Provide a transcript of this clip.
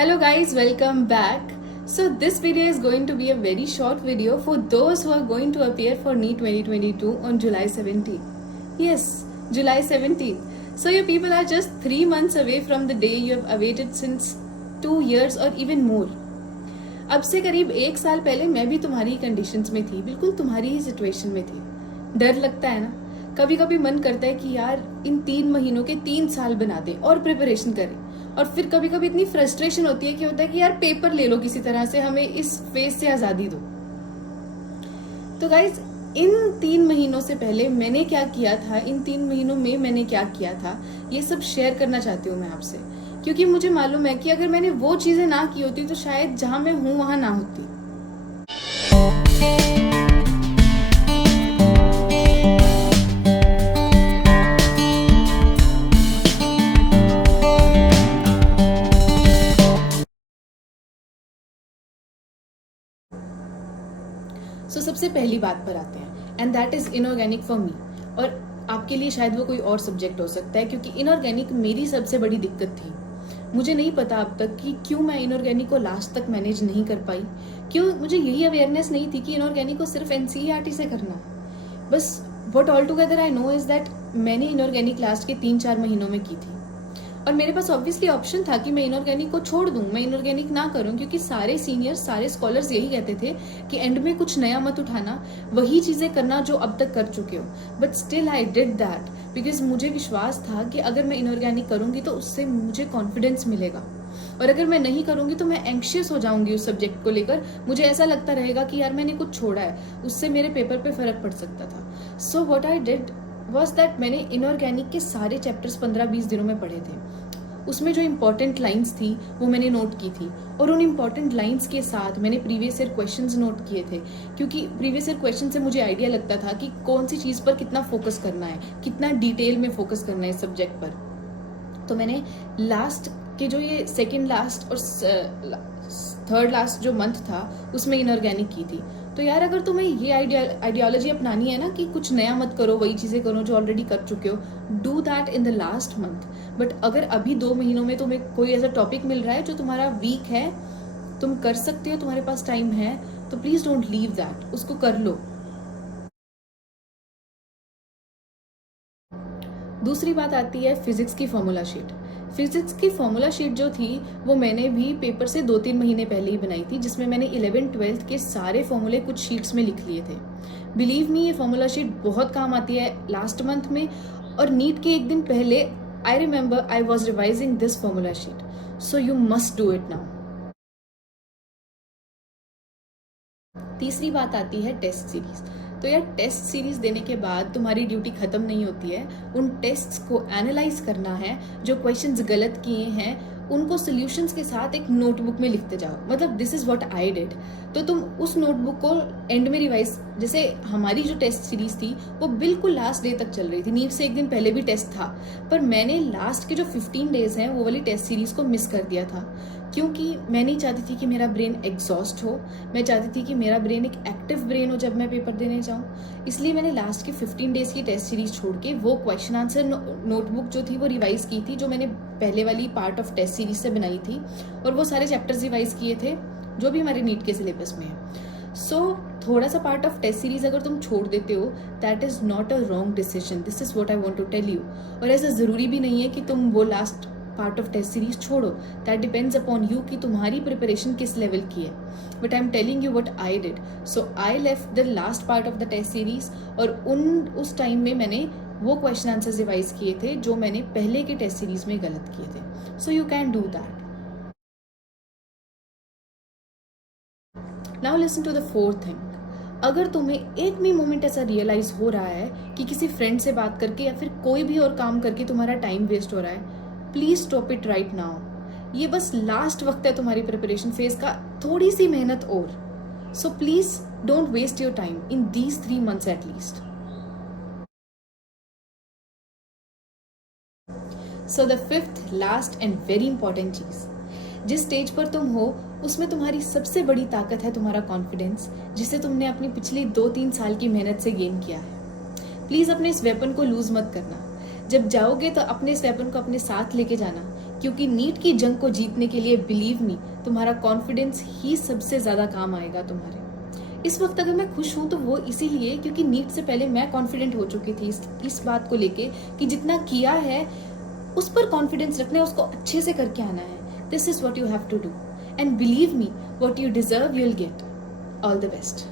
Hello guys, welcome back. So this video is going to be a very short video for those who are going to appear for NEET 2022 on July 17th. Yes, July 17th. So you people are just 3 months away from the day you have awaited since 2 years or even more. अब से करीब 1 साल पहले मैं भी तुम्हारी conditions में थी, बिल्कुल तुम्हारी ही सिचुएशन में थी. डर लगता है ना, कभी कभी मन करता है कि यार इन 3 महीनों के 3 साल बना दे और प्रिपरेशन करें. और फिर कभी कभी इतनी फ्रस्ट्रेशन होती है कि होता है कि यार पेपर ले लो किसी तरह से, हमें इस फेज से आजादी दो. तो गाइज, इन 3 महीनों से पहले मैंने क्या किया था, इन 3 महीनों में मैंने क्या किया था, ये सब शेयर करना चाहती हूँ मैं आपसे. क्योंकि मुझे मालूम है कि अगर मैंने वो चीजें ना की होती तो शायद जहां मैं हूं वहां ना होती. सो सबसे पहली बात पर आते हैं, and that is inorganic for me. और आपके लिए शायद वो कोई और सब्जेक्ट हो सकता है, क्योंकि इनऑर्गेनिक मेरी सबसे बड़ी दिक्कत थी. मुझे नहीं पता अब तक कि क्यों मैं इनऑर्गेनिक को लास्ट तक मैनेज नहीं कर पाई. क्यों मुझे यही अवेयरनेस नहीं थी कि इनऑर्गेनिक को सिर्फ एनसीईआरटी से करना है बस. What all together I know is that मैंने इनऑर्गेनिक लास्ट के 3-4 महीनों में की थी. और मेरे पास ऑब्वियसली ऑप्शन था कि मैं इनऑर्गेनिक को छोड़ दूं, मैं इनऑर्गेनिक ना करूं, क्योंकि सारे सीनियर्स, सारे स्कॉलर्स यही कहते थे कि एंड में कुछ नया मत उठाना, वही चीजें करना जो अब तक कर चुके हो. But still I did that because मुझे विश्वास था कि अगर मैं इनऑर्गेनिक करूंगी तो उससे मुझे कॉन्फिडेंस मिलेगा. और अगर मैं नहीं करूंगी तो मैं एंक्शियस हो जाऊंगी उस सब्जेक्ट को लेकर. मुझे ऐसा लगता रहेगा कि यार मैंने कुछ छोड़ा है, उससे मेरे पेपर पे फर्क पड़ सकता था. So what I did was that मैंने इनऑर्गेनिक के सारे चैप्टर्स 15-20 दिनों में पढ़े थे. उसमें जो इम्पोर्टेंट लाइंस थी वो मैंने नोट की थी, और उन इम्पोर्टेंट लाइंस के साथ मैंने प्रीवियस ईयर क्वेश्चंस नोट किए थे. क्योंकि प्रीवियस ईयर क्वेश्चन से मुझे आइडिया लगता था कि कौन सी चीज़ पर कितना फोकस करना है, कितना डिटेल में फोकस करना है इस सब्जेक्ट पर. तो मैंने लास्ट के जो ये सेकेंड लास्ट और थर्ड लास्ट जो मंथ था उसमें इनऑर्गेनिक की थी. तो यार अगर तुम्हें ये आइडियोलॉजी अपनानी है ना कि कुछ नया मत करो, वही चीजें करो जो ऑलरेडी कर चुके हो, do that in the last month. But अगर अभी 2 महीनों में तुम्हें कोई ऐसा टॉपिक मिल रहा है जो तुम्हारा वीक है, तुम कर सकते हो, तुम्हारे पास टाइम है, तो प्लीज डोंट लीव दैट, उसको कर लो. दूसरी बात आती है फिजिक्स की फॉर्मूला शीट. फिजिक्स की फॉर्मूला शीट जो थी वो मैंने भी पेपर से 2-3 महीने पहले ही बनाई थी, जिसमें मैंने 11th-12th के सारे फॉर्मूले कुछ शीट्स में लिख लिए थे. बिलीव मी, ये फॉर्मूला शीट बहुत काम आती है लास्ट मंथ में. और नीट के एक दिन पहले I remember I was revising this formula sheet. So you must do it now. तीसरी बात आती है टेस्ट सीरीज. तो यार टेस्ट सीरीज देने के बाद तुम्हारी ड्यूटी खत्म नहीं होती है. उन टेस्ट्स को एनालाइज करना है, जो क्वेश्चंस गलत किए हैं उनको सॉल्यूशंस के साथ एक नोटबुक में लिखते जाओ. मतलब this is what I did. तो तुम उस नोटबुक को एंड में रिवाइज, जैसे हमारी जो टेस्ट सीरीज थी वो बिल्कुल लास्ट डे तक चल रही थी. नीट से एक दिन पहले भी टेस्ट था, पर मैंने लास्ट के जो 15 डेज हैं वो वाली टेस्ट सीरीज को मिस कर दिया था. क्योंकि मैं नहीं चाहती थी कि मेरा ब्रेन एग्जॉस्ट हो, मैं चाहती थी कि मेरा ब्रेन एक एक्टिव ब्रेन हो जब मैं पेपर देने जाऊँ. इसलिए मैंने लास्ट के 15 डेज की टेस्ट सीरीज छोड़ के वो क्वेश्चन आंसर नोटबुक जो थी वो रिवाइज की थी, जो मैंने पहले वाली पार्ट ऑफ टेस्ट सीरीज से बनाई थी. और वो सारे चैप्टर्स रिवाइज किए थे जो भी हमारे नीट के सिलेबस में है. सो थोड़ा सा पार्ट ऑफ टेस्ट सीरीज अगर तुम छोड़ देते हो, that is not a wrong decision. This is what I want to tell you. और ऐसा जरूरी भी नहीं है कि तुम वो last part of test series छोड़ो. दैट डिपेंड्स अपॉन यू कि तुम्हारी प्रिपरेशन किस लेवल की है. But I am telling you what I did. So I left the last part of the test series, और उस टाइम में मैंने वो क्वेश्चन आंसर रिवाइज किए थे जो मैंने पहले के टेस्ट सीरीज में गलत किए थे. So you can do that. Now listen to the fourth thing. अगर तुम्हें एक भी मोमेंट ऐसा रियलाइज हो रहा है कि किसी फ्रेंड से बात करके या फिर कोई भी और काम करके तुम्हारा टाइम वेस्ट हो रहा है, please stop it right now. ये बस लास्ट वक्त है तुम्हारी प्रिपरेशन फेज का, थोड़ी सी मेहनत और. सो please don't waste your time in these 3 months at least. So the fifth, last and very important चीज, जिस स्टेज पर तुम हो उसमें तुम्हारी सबसे बड़ी ताकत है तुम्हारा कॉन्फिडेंस, जिसे तुमने अपनी पिछली 2-3 साल की मेहनत से गेन किया है. प्लीज अपने इस वेपन को लूज मत करना. जब जाओगे तो अपने इस वेपन को अपने साथ लेके जाना, क्योंकि नीट की जंग को जीतने के लिए बिलीव मी तुम्हारा कॉन्फिडेंस ही सबसे ज़्यादा काम आएगा तुम्हारे। इस वक्त अगर मैं खुश हूँ तो वो इसीलिए क्योंकि नीट से पहले मैं कॉन्फिडेंट हो चुकी थी इस बात को लेके कि जितना किया है उस पर कॉन्फिडेंस रखना है, उसको अच्छे से करके आना है। This is what you have to do and believe me what you deserve you will get. All the best.